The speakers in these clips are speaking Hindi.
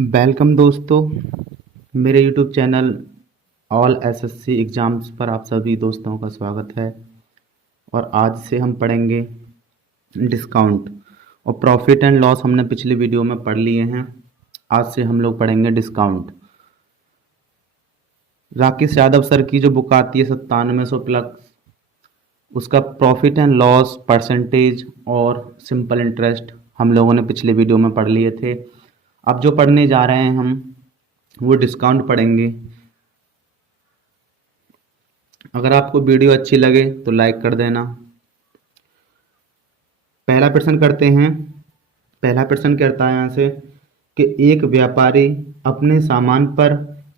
वेलकम दोस्तों, मेरे YouTube channel all SSC exams पर आप सभी दोस्तों का स्वागत है। और आज से हम पढ़ेंगे डिस्काउंट और प्रॉफिट एंड लॉस। हमने पिछली वीडियो में पढ़ लिए हैं। आज से हम लोग पढ़ेंगे डिस्काउंट। राकेश यादव सर की जो बुक आती है 9700 प्लस, उसका प्रॉफिट एंड लॉस परसेंटेज और सिंपल इंटरेस्ट हम लोगों ने पिछले वीडियो में पढ़ लिए थे। अब जो पढ़ने जा रहे हैं हम वो डिस्काउंट पढ़ेंगे। अगर आपको वीडियो अच्छी लगे तो लाइक कर देना। पहला प्रश्न करते हैं। पहला प्रश्न कहता है यहाँ से कि एक व्यापारी अपने सामान पर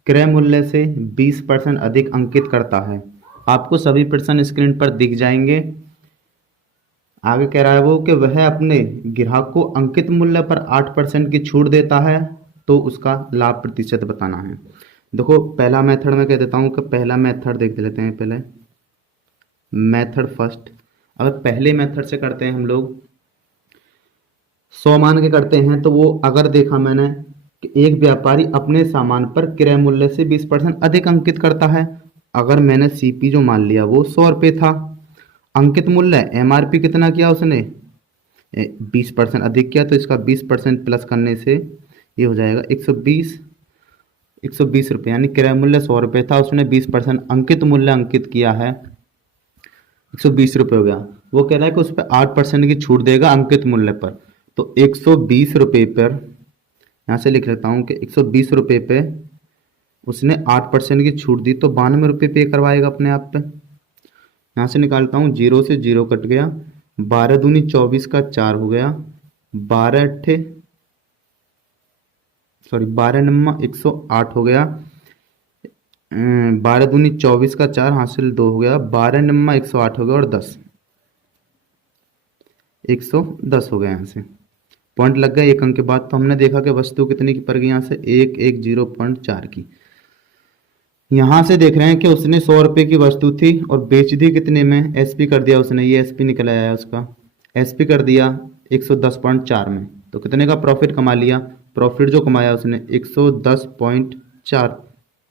क्रय मूल्य से 20% अधिक अंकित करता है। आपको सभी प्रश्न स्क्रीन पर दिख जाएंगे। आगे कह रहा है वो कि वह अपने ग्राहक को अंकित मूल्य पर 8% की छूट देता है, तो उसका लाभ प्रतिशत बताना है। देखो, पहला मेथड में कह देता हूँ कि पहला मेथड देख लेते हैं। पहले मेथड फर्स्ट, अगर पहले मेथड से करते हैं हम लोग 100 मान के करते हैं, तो वो अगर देखा मैंने कि एक व्यापारी अपने सामान पर क्रय मूल्य से 20% अधिक अंकित करता है। अगर मैंने सीपी जो मान लिया वो 100 रुपये था, अंकित मूल्य एमआरपी कितना किया उसने 20% अधिक किया, तो इसका 20% प्लस करने से ये हो जाएगा 120 रुपये। यानी क्रय मूल्य 100 रुपये था, उसने 20% अंकित मूल्य अंकित किया है, 120 रुपये हो गया। वो कह रहा है कि उस पर 8% की छूट देगा अंकित मूल्य पर, तो 120 रुपये पर यहाँ से लिख लेता हूँ कि 120 रुपये पे उसने 8% की छूट दी, तो 92 रुपये पे करवाएगा अपने आप पे। यहाँ से निकालता हूँ, 0 से 0 कट गया, 12 दूनी 24 का 4 हो गया, 12 नम्मा 108 हो गया, 12 दूनी 24 का 4 हासिल 2 हो गया, 12 नम्मा 108 हो गया और 110 हो गया। यहाँ से पॉइंट लग गया एक अंक के बाद। तो हमने देखा कि वस्तु कितनी की पड़ गई, यहाँ से 110.4 की। यहाँ से देख रहे हैं कि उसने 100 रुपये की वस्तु थी और बेच दी कितने में, एसपी कर दिया उसने, ये एसपी निकल आया उसका, एसपी कर दिया 110.4 में, तो कितने का प्रॉफिट कमा लिया। प्रॉफिट जो कमाया उसने 110.4,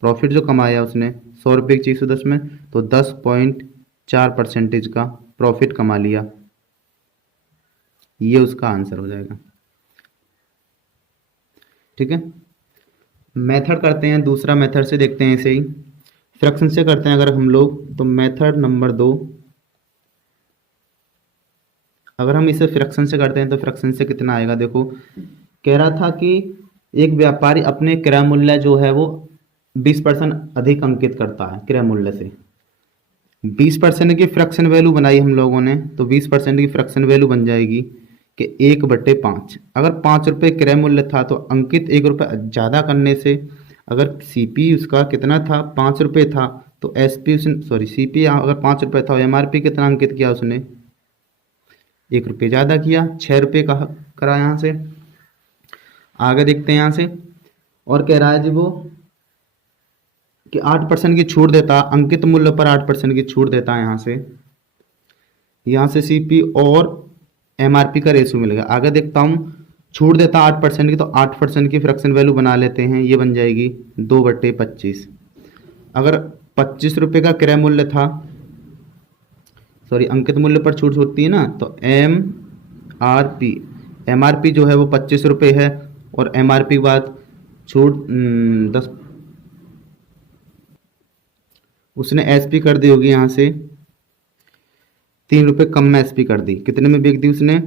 प्रॉफिट जो कमाया उसने 100 रुपये की 110 में, तो 10.4% का प्रॉफिट कमा लिया। ये उसका आंसर हो जाएगा। ठीक है, मेथड करते हैं दूसरा। मेथड से देखते हैं, ऐसे ही फ्रैक्शन से करते हैं अगर हम लोग, तो मेथड नंबर 2, अगर हम इसे फ्रैक्शन से करते हैं तो फ्रैक्शन से कितना आएगा। देखो, कह रहा था कि एक व्यापारी अपने क्रय मूल्य जो है वो 20% अधिक अंकित करता है क्रय मूल्य से। 20% की फ्रैक्शन वैल्यू बनाई हम लोगों ने, तो 20% की फ्रैक्शन वैल्यू बन जाएगी कि 1/5। अगर 5 रुपये क्रय मूल्य था तो अंकित 1 रुपये ज़्यादा करने से, अगर सीपी उसका कितना था 5 रुपये था, तो एसपी सीपी अगर 5 रुपये था, एमआरपी कितना अंकित किया उसने 1 रुपये ज़्यादा किया, 6 रुपये का करा। यहाँ से आगे देखते हैं यहाँ से, और कह रहा है जी वो कि 8% की छूट देता, अंकित मूल्य पर 8% की छूट देता है। यहाँ से सीपी और एमआरपी का रेशियो मिल गया। आगे देखता हूँ, छूट देता 8% की, तो 8% की फ्रैक्शन वैल्यू बना लेते हैं, ये बन जाएगी 2/25। अगर 25 रुपये का क्रय मूल्य था, अंकित मूल्य पर छूट होती है ना, तो एमआरपी जो है वो 25 रुपये है, और एमआरपी के बाद छूट 10, उसने एसपी कर दी होगी यहाँ से 3 रुपये कम में एसपी कर दी। कितने में बेच दी उसने,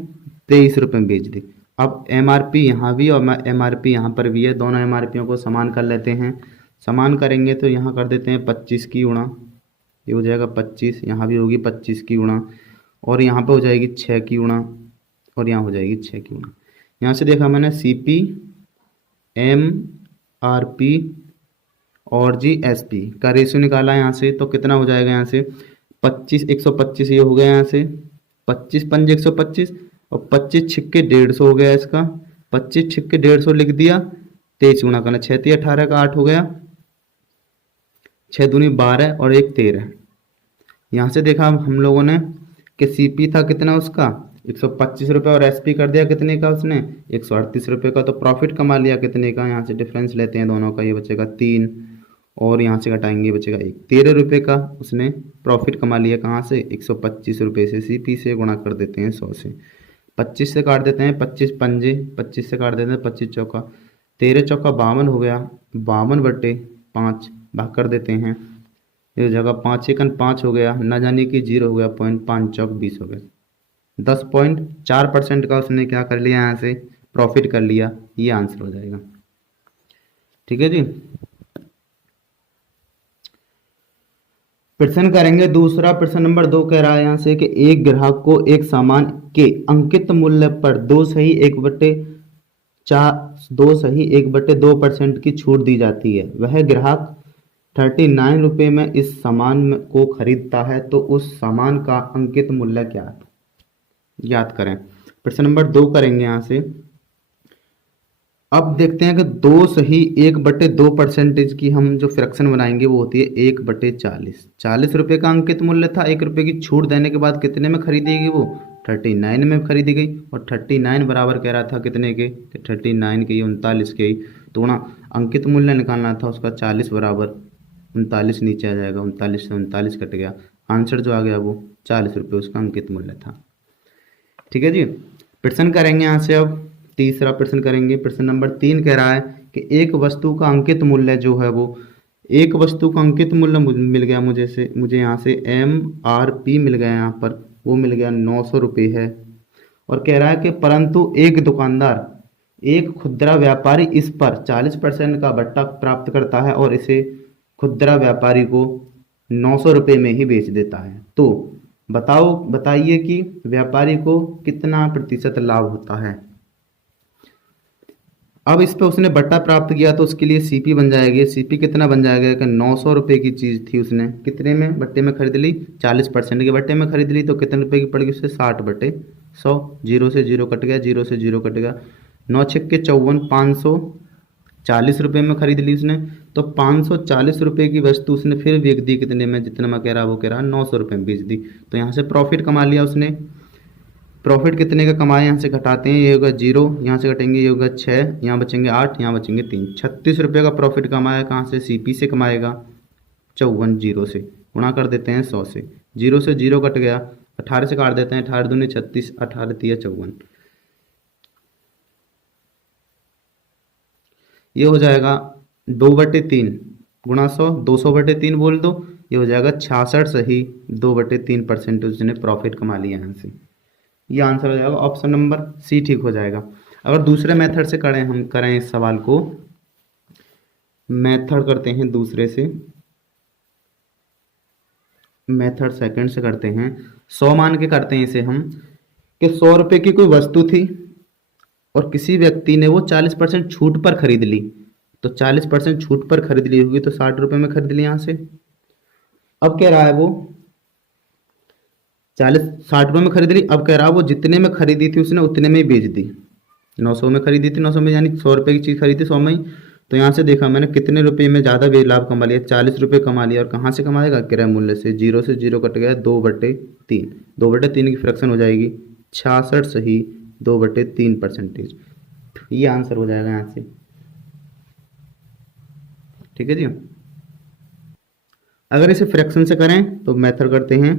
23 रुपये में बेच दी। अब एमआरपी यहाँ भी और एमआरपी यहाँ पर भी है, दोनों एमआरपियों को समान कर लेते हैं। समान करेंगे तो यहाँ कर देते हैं 25 की गुणा, ये हो जाएगा 25, यहाँ भी होगी 25 की गुणा, और यहाँ पे हो जाएगी 6 की गुणा, और यहाँ हो जाएगी 6 की गुणा। यहाँ से देखा मैंने सीपी, एमआरपी और जीएसपी का रेशियो निकाला यहाँ से, तो कितना हो जाएगा यहाँ से 25, 125 ये हो गया। यहाँ से 25 पंजे 125 और 25 छिक्के 150 हो गया इसका, 25 छिक्के 150 लिख दिया, 23 गुणा करना, 6 3 18 का 8 हो गया, 6 दूनी 12 और 1 13। यहाँ से देखा हम लोगों ने कि सीपी था कितना उसका 125 रुपये और एसपी कर दिया कितने का उसने 138 रुपये का, तो प्रॉफिट कमा लिया कितने का, यहाँ से डिफरेंस लेते हैं दोनों का, ये बचेगा 3 और यहाँ से घटाएंगे बचेगा 1, 13 रुपये का उसने प्रॉफिट कमा लिया। कहाँ से 125 रुपये से, सीपी से गुणा कर देते हैं 100 से, 25 से काट देते हैं, 25 पंजे 25 से काट देते हैं, 25 चौका 13 चौका 52 हो गया, 52/5 भाग कर देते हैं, ये जगह 5 एकन 5 हो गया, ना जाने कि 0 हो गया, 0.5 चौक 20 हो गया, 10.4% का उसने क्या कर लिया, यहाँ से प्रॉफिट कर लिया। ये आंसर हो जाएगा। ठीक है जी। प्रश्न करेंगे दूसरा, प्रश्न नंबर 2 कह रहा है यहाँ से कि एक ग्राहक को एक सामान के अंकित मूल्य पर 2 की छूट दी जाती है। वह ग्राहक 39 रुपये में इस सामान को खरीदता है, तो उस सामान का अंकित मूल्य क्या है, याद करें। प्रश्न नंबर 2 करेंगे यहाँ से। अब देखते हैं कि 2 की हम जो फ्रैक्शन बनाएंगे वो होती है 1/40। 40 रुपये का अंकित मूल्य था, 1 रुपये की छूट देने के बाद कितने में खरीदेगी वो 39 में खरीदी गई, और 39 बराबर कह रहा था कितने के, 39 के 39 के, तो गुणा अंकित मूल्य निकालना था उसका 40 बराबर 39 नीचे आ जाएगा, 39 से 39 कट गया, आंसर जो आ गया वो 40 रुपये उसका अंकित मूल्य था। ठीक है जी। प्रश्न करेंगे यहाँ से। अब तीसरा प्रश्न करेंगे। प्रश्न नंबर 3 कह रहा है कि एक वस्तु का अंकित मूल्य जो है वो, एक वस्तु का अंकित मूल्य मिल गया मुझे यहाँ से MRP मिल गया, यहाँ पर वो मिल गया 900 रुपये है, और कह रहा है कि परंतु एक दुकानदार, एक खुदरा व्यापारी इस पर 40% का बट्टा प्राप्त करता है और इसे खुदरा व्यापारी को 900 रुपये में ही बेच देता है। तो बताइए कि व्यापारी को कितना प्रतिशत लाभ होता है। अब इस पे उसने बट्टा प्राप्त किया तो उसके लिए सीपी बन जाएगी। सीपी कितना बन जाएगा कि 900 रुपये की चीज़ थी, उसने कितने में बट्टे में खरीद ली, 40% के बट्टे में खरीद ली, तो कितने रुपए की पड़ेगी उससे 60/100। 0 से 0 कट गया, 0 से 0 कट गया, 9 छक्के 54, 540 रुपये में खरीद ली उसने, तो 540 रुपये की वस्तु उसने फिर बेच दी कितने में, जितना मैं कह रहा वो कह रहा 900 रुपये में बेच दी, तो यहाँ से प्रॉफिट कमा लिया उसने। प्रॉफिट कितने का कमाया, यहाँ से घटाते हैं, ये होगा 0, यहाँ से घटेंगे ये होगा 6, यहाँ बचेंगे 8, यहाँ बचेंगे 3, 36 रुपये का प्रॉफिट कमाया। कहाँ से, सीपी से कमाएगा 54, 0 से गुणा कर देते हैं 100 से, 0 से 0 कट गया, 18 से काट देते हैं, 18 दूनी 36, 18 तिया 54, ये हो जाएगा 2/3 गुणा 100, 200/3 बोल दो, ये हो जाएगा 66 सही 2/3% उसने प्रॉफिट कमा लिया यहाँ से। ये आंसर हो जाएगा ऑप्शन नंबर सी ठीक हो जाएगा। अगर दूसरे मेथड से करें इस सवाल को, मेथड करते हैं दूसरे से, मेथड सेकंड से करते हैं, 100 मान के करते हैं इसे हम, कि 100 रुपये की कोई वस्तु थी और किसी व्यक्ति ने वो 40% छूट पर खरीद ली, तो 40% छूट पर खरीद ली होगी तो 60 रुपये में खरीद ली यहाँ से। अब कह रहा है वो 60 रुपये में खरीद ली, अब कह रहा है वो जितने में खरीदी थी उसने उतने में ही बेच दी, 900 में खरीदी थी, 900 में यानी 100 रुपये की चीज़ खरीदी 100 में ही, तो यहाँ से देखा मैंने कितने रुपये में ज़्यादा लाभ कमा लिया, 40 रुपये कमा लिया, और कहाँ से कमाएगा, क्रय मूल्य से, 0 से 0 कट गया, 2/3, 2/3 की फ्रैक्शन हो जाएगी 66 सही 2/3%, ये आंसर हो जाएगा यहाँ से। ठीक है जी। अगर इसे फ्रैक्शन से करें तो मेथड करते हैं,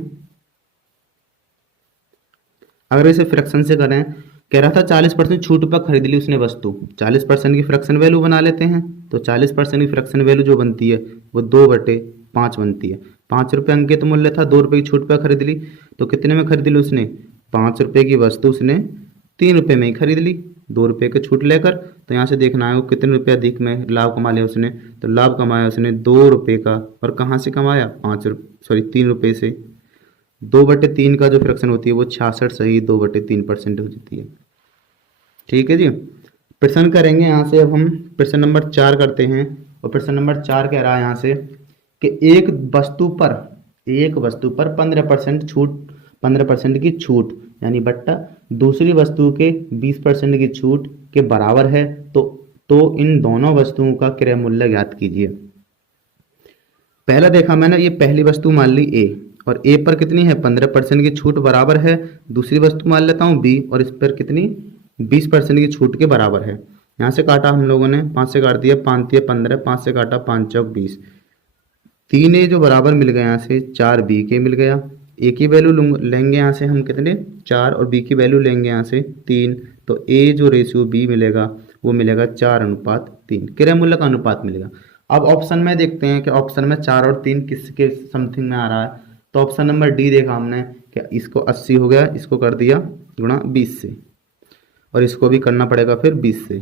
अगर इसे फ्रैक्शन से करें, कह रहा था 40% छूट पर खरीद ली उसने वस्तु, 40% की फ्रैक्शन वैल्यू बना लेते हैं, तो 40% की फ्रैक्शन वैल्यू जो बनती है वो 2/5 बनती है। 5 रुपये अंकित मूल्य था, 2 रुपये की छूट पर खरीद ली, तो कितने में खरीद ली उसने, 5 रुपये की वस्तु उसने 3 रुपये में ही खरीद ली, 2 रुपये की छूट लेकर, तो यहाँ से देखना है वो कितने रुपये अधिक में लाभ कमा लिया उसने, तो लाभ कमाया उसने 2 रुपये का, और कहाँ से कमाया 3 रुपये से, 2/3 का जो फ्रैक्शन होती है वो 66 सही 2/3% हो जाती है। ठीक है जी। प्रश्न करेंगे यहाँ से। अब हम प्रश्न नंबर 4 करते हैं, और प्रश्न नंबर 4 कह रहा है यहाँ से कि एक वस्तु पर 15% की छूट यानी बट्टा दूसरी वस्तु के 20% की छूट के बराबर है, तो इन दोनों वस्तुओं का क्रय मूल्य ज्ञात कीजिए। पहला देखा मैंने, ये पहली वस्तु मान ली ए और ए पर कितनी है 15% की छूट बराबर है। दूसरी वस्तु मान लेता हूँ बी, और इस पर कितनी 20% की छूट के बराबर है। यहाँ से काटा हम लोगों ने, 5 से काट दिया, 5 दिया 15, 5 से काटा 5 चौक 20, 3 ए जो बराबर मिल गया यहाँ से 4 बी के मिल गया। ए की वैल्यू लेंगे यहाँ से हम कितने 4, और बी की वैल्यू लेंगे यहाँ से 3, तो ए जो रेशियो बी मिलेगा वो मिलेगा 4:3, क्रय मूल्य का अनुपात मिलेगा। अब ऑप्शन में देखते हैं कि ऑप्शन में 4 और 3 किसके समथिंग में आ रहा है। तो ऑप्शन नंबर डी देखा हमने कि इसको 80 हो गया, इसको कर दिया गुणा 20 से, और इसको भी करना पड़ेगा फिर 20 से।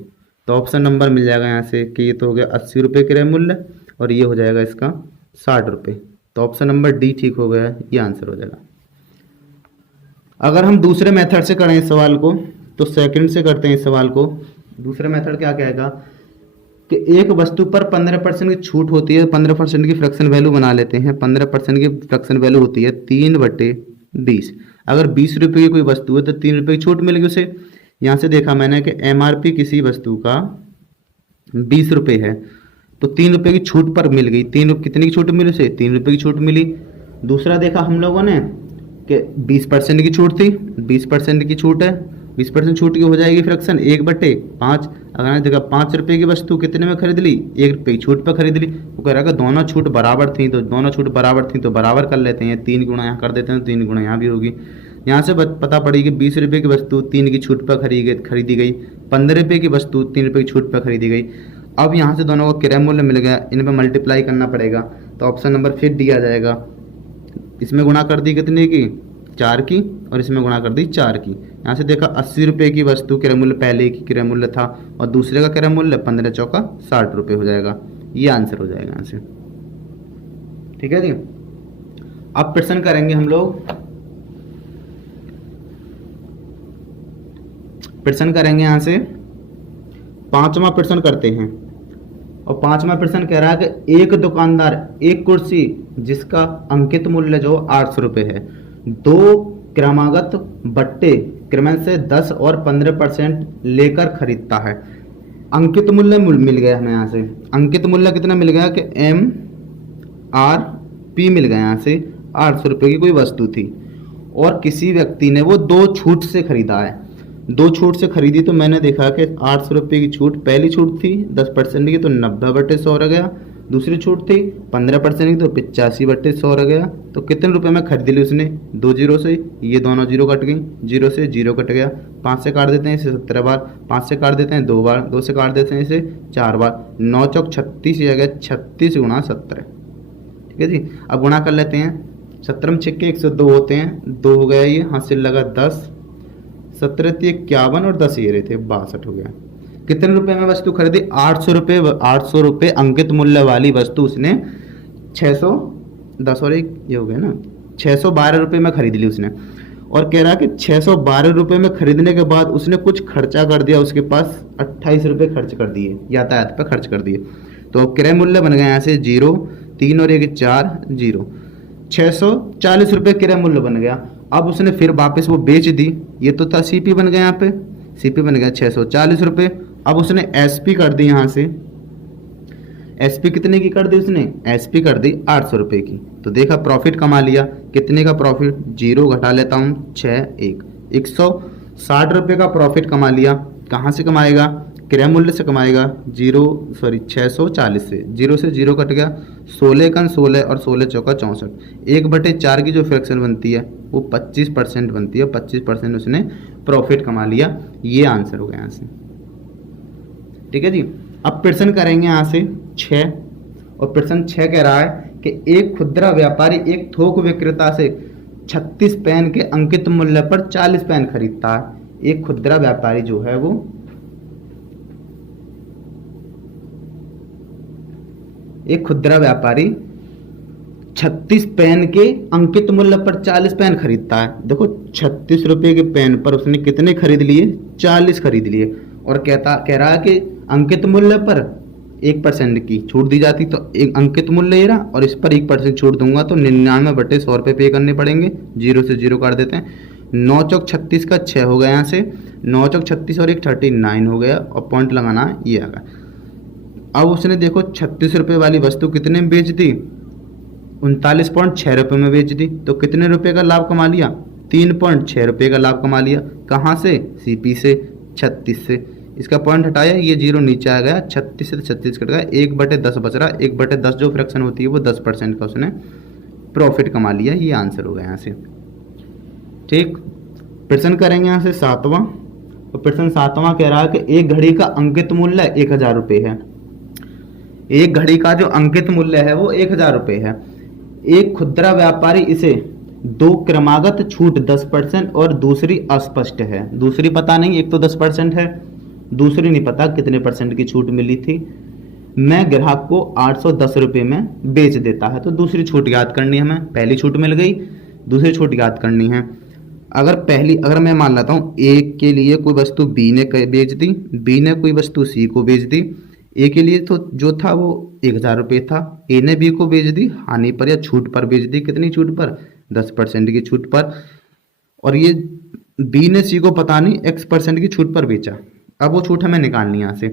तो ऑप्शन नंबर मिल जाएगा यहाँ से कि ये तो हो गया 80 रुपये क्रय मूल्य, और ये हो जाएगा इसका 60 रुपये। तो ऑप्शन नंबर डी ठीक हो गया, ये आंसर हो जाएगा। अगर हम दूसरे मेथड से करें इस सवाल को, तो सेकंड से करते हैं इस सवाल को। दूसरे मेथड क्या कहेगा कि एक वस्तु पर 15% की छूट होती है, 15% की फ्रैक्शन वैल्यू बना लेते हैं। 15% की फ्रैक्शन वैल्यू होती है 3/20। अगर 20 रुपये की कोई वस्तु है तो 3 रुपये की छूट मिलेगी उसे। यहाँ से देखा मैंने कि एमआरपी किसी वस्तु का 20 रुपये है, तो 3 रुपये की छूट पर मिल गई। कितनी की छूट मिली उसे 3 रुपये की छूट मिली। दूसरा देखा हम लोगों ने कि 20% की छूट थी, 20% की छूट है, 20% छूट की हो जाएगी फ्रैक्शन 1/5। अगर मैंने देखा 5 रुपये की वस्तु कितने में खरीद ली, 1 रुपये की छूट पर खरीद ली। वो कह रहा है कि दोनों छूट बराबर थी, तो दोनों छूट बराबर थी तो बराबर कर लेते हैं, 3 गुणा यहाँ कर देते हैं तो 3 गुणा यहाँ भी होगी। यहाँ से पता पड़ी कि 20 रुपये की वस्तु 3 की छूट पर खरीदी गई, 15 रुपये की वस्तु 3 रुपये की छूट पर खरीदी गई। अब यहाँ से दोनों को क्रय मूल्य मिल गया, इन पर मल्टीप्लाई करना पड़ेगा, तो ऑप्शन नंबर फिर डी आ जाएगा। इसमें गुणा कर दी कितने की 4 की, और इसमें गुणा कर दी 4 की। यहाँ से देखा 80 रुपये की वस्तु क्रय मूल्य पहले की क्रय मूल्य था, और दूसरे का क्रय मूल्य 15 चौका 60 रुपये हो जाएगा। ये आंसर हो जाएगा यहाँ से। ठीक है जी। अब प्रश्न करेंगे हम लोग, प्रश्न करेंगे यहाँ से 5वां प्रश्न करते हैं। और 5वां प्रश्न कह रहा है कि एक दुकानदार एक कुर्सी जिसका अंकित मूल्य जो 800 रुपये है, 2 क्रमागत बट्टे क्रमश से 10 और 15% लेकर खरीदता है। अंकित मूल्य मिल गया हमें यहाँ से। अंकित मूल्य कितना मिल गया कि MRP मिल गया यहाँ से 800 रुपये की कोई वस्तु थी, और किसी व्यक्ति ने वो 2 छूट से खरीदा है। 2 छूट से खरीदी, तो मैंने देखा कि 800 रुपये की छूट, पहली छूट थी 10% की तो 90/100 रह गया, दूसरी छूट थी 15% की तो 85/100 रह गया। तो कितने रुपए में खरीद ली उसने 2 जीरो से, ये दोनों जीरो कट गई, 0 से 0 कट गया। 5 से काट देते हैं इसे 17 बार, 5 से काट देते हैं 2 बार, 2 से काट देते हैं इसे 4 बार, 9 चौक 36 ही आ गया, 36 गुणा 17। ठीक है जी। अब गुणा कर लेते हैं, 17 में 6 के 102 होते हैं, 2 हो गया, ये हासिल लगा 10, 17 थी 51 और 10 ये रहे थे 62 हो गया। कितने रुपए में वस्तु खरीदी 800 रुपये। 800 रुपये अंकित मूल्य वाली वस्तु उसने 610 और एक ये हो गया ना 612 रुपये में खरीद ली उसने। और कह रहा कि 612 रुपये में खरीदने के बाद उसने कुछ खर्चा कर दिया, उसके पास 28 रुपये खर्च कर दिए, यातायात पर खर्च कर दिए। तो क्रय मूल्य बन गया यहाँ से 0, 3 और 1 4 0, 640 रुपये क्रय मूल्य बन गया। अब उसने फिर वापस वो बेच दी, ये तो था सीपी बन गया, यहाँ पे सीपी बन गया 640 रुपये। अब उसने एसपी कर दी, यहाँ से एसपी कितने की कर दी उसने, एसपी कर दी 800 रुपये की। तो देखा प्रॉफिट कमा लिया, कितने का प्रॉफिट, 0 घटा लेता हूँ 6 160 रुपये का प्रॉफिट कमा लिया। कहाँ से कमाएगा, क्रय मूल्य से कमाएगा, 640 से, 0 से 0 कट गया, 16 कन 16 और 16 चौका 64, 1/4 की जो फ्रैक्शन बनती है वो 25% बनती है, 25% उसने प्रॉफिट कमा लिया। ये आंसर हो गया यहाँ से। ठीक है जी। अब प्रश्न करेंगे यहाँ से 6, और प्रश्न 6 कह रहा है कि एक खुदरा व्यापारी एक थोक विक्रेता से 36 पेन के अंकित मूल्य पर 40 पेन खरीदता है। एक खुदरा व्यापारी जो है वो एक खुदरा व्यापारी 36 पेन के अंकित मूल्य पर 40 पेन खरीदता है। देखो 36 रुपये के पेन पर उसने कितने खरीद लिए, 40 खरीद लिए। और कह रहा है कि अंकित मूल्य पर 1% की छूट दी जाती, तो एक अंकित मूल्य ये रहा और इस पर 1% छूट दूंगा तो 99/100 रुपये पे करने पड़ेंगे, 0 से 0 काट देते हैं। 9 चौक 36 का 6 हो गया, यहाँ से 9 चौक 36 और 1 39 हो गया, और पॉइंट लगाना ये आ गया। अब उसने देखो 36 रुपये वाली वस्तु कितने में बेच दी, 39.6 रुपये में बेच दी तो कितने रुपए का लाभ कमा लिया? 3.6 रुपये का लाभ कमा लिया। कहाँ से? सीपी से, 36 से। इसका पॉइंट हटाया, ये जीरो नीचे आ गया, 36 से 36 कट गया, 1/10 बच रहा। 1/10 जो फ्रैक्शन होती है वो 10% का उसने प्रॉफिट कमा लिया। ये आंसर हो गया यहाँ से। ठीक, प्रश्न करेंगे यहाँ से 7वां। तो प्रश्न 7वां कह रहा है कि एक घड़ी का अंकित मूल्य 1000 रुपये है। एक घड़ी का जो अंकित मूल्य है वो 1000 रुपये है। एक खुदरा व्यापारी इसे दो क्रमागत छूट 10% और दूसरी अस्पष्ट है। दूसरी पता नहीं, एक तो 10% है, दूसरी नहीं पता कितने परसेंट की छूट मिली थी। मैं ग्राहक को 810 रुपये में बेच देता है। तो दूसरी छूट याद करनी है हमें। पहली छूट मिल गई, दूसरी छूट याद करनी है। अगर मैं मान लेता हूँ ए के लिए कोई वस्तु बी ने बेच दी, बी ने कोई वस्तु सी को बेच दी। ए के लिए तो जो था वो 1000 रुपये था, ए ने बी को बेच दी हानि पर या छूट पर बेच दी। कितनी छूट पर? 10% की छूट पर। और ये बी ने सी को पता नहीं X% की छूट पर बेचा। अब वो छूट हमें निकालनी है यहाँ से,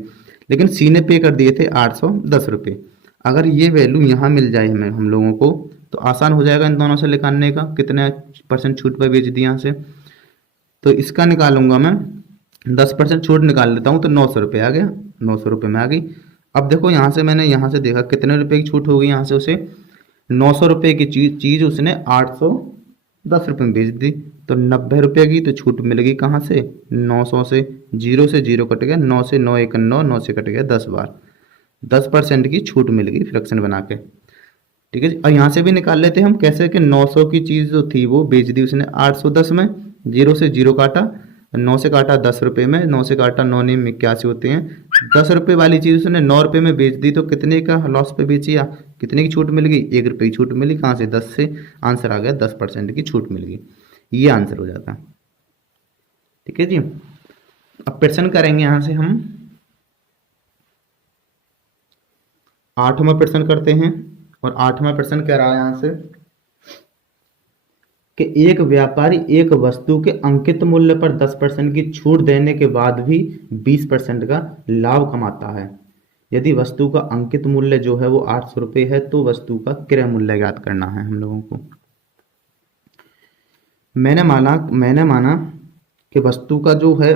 लेकिन सी ने पे कर दिए थे 810 रुपये। अगर ये वैल्यू यहाँ मिल जाए हम लोगों को तो आसान हो जाएगा इन दोनों से निकालने का, कितने % छूट पर बेच दी यहाँ से। तो इसका निकालूंगा मैं, 10% छूट निकाल लेता हूँ तो 900 रुपये आ गया, 900 रुपये में आ गई। अब देखो यहाँ से मैंने यहाँ से देखा कितने रुपए की छूट हो गई। यहाँ से उसे 900 रुपये की चीज़ उसने 810 रुपये में बेच दी। तो 90 रुपये की तो छूट मिल गई कहाँ से? 900 से। जीरो से जीरो कट गया, 9 से 9 1 9, 9 से कट गया 10 बार। 10% की छूट मिल गई फ्रैक्शन बना के। ठीक है जी। और यहाँ से भी निकाल लेते हैं हम कैसे कि 900 की चीज़ जो थी वो बेच दी उसने 810 में। जीरो से जीरो काटा, 9 से काटा 10 रुपये में, 9 से काटा 9 9 81 होते हैं। 10 रुपये वाली चीज़ उसने 9 रुपये में बेच दी तो कितने का लॉस पे बेची या कितने की छूट मिल गई? 1 रुपये की छूट मिली। कहाँ से? 10 से। आंसर आ गया 10% की छूट मिल गई। ये आंसर हो जाता है। ठीक है जी। अब प्रश्न करेंगे यहाँ से हम 8वां प्रश्न करते हैं। और 8वां प्रश्न कह रहा है यहाँ से कि एक व्यापारी एक वस्तु के अंकित मूल्य पर 10% की छूट देने के बाद भी 20% का लाभ कमाता है। यदि वस्तु का अंकित मूल्य जो है वो 800 रुपये है तो वस्तु का क्रय मूल्य ज्ञात करना है हम लोगों को। मैंने माना कि वस्तु का जो है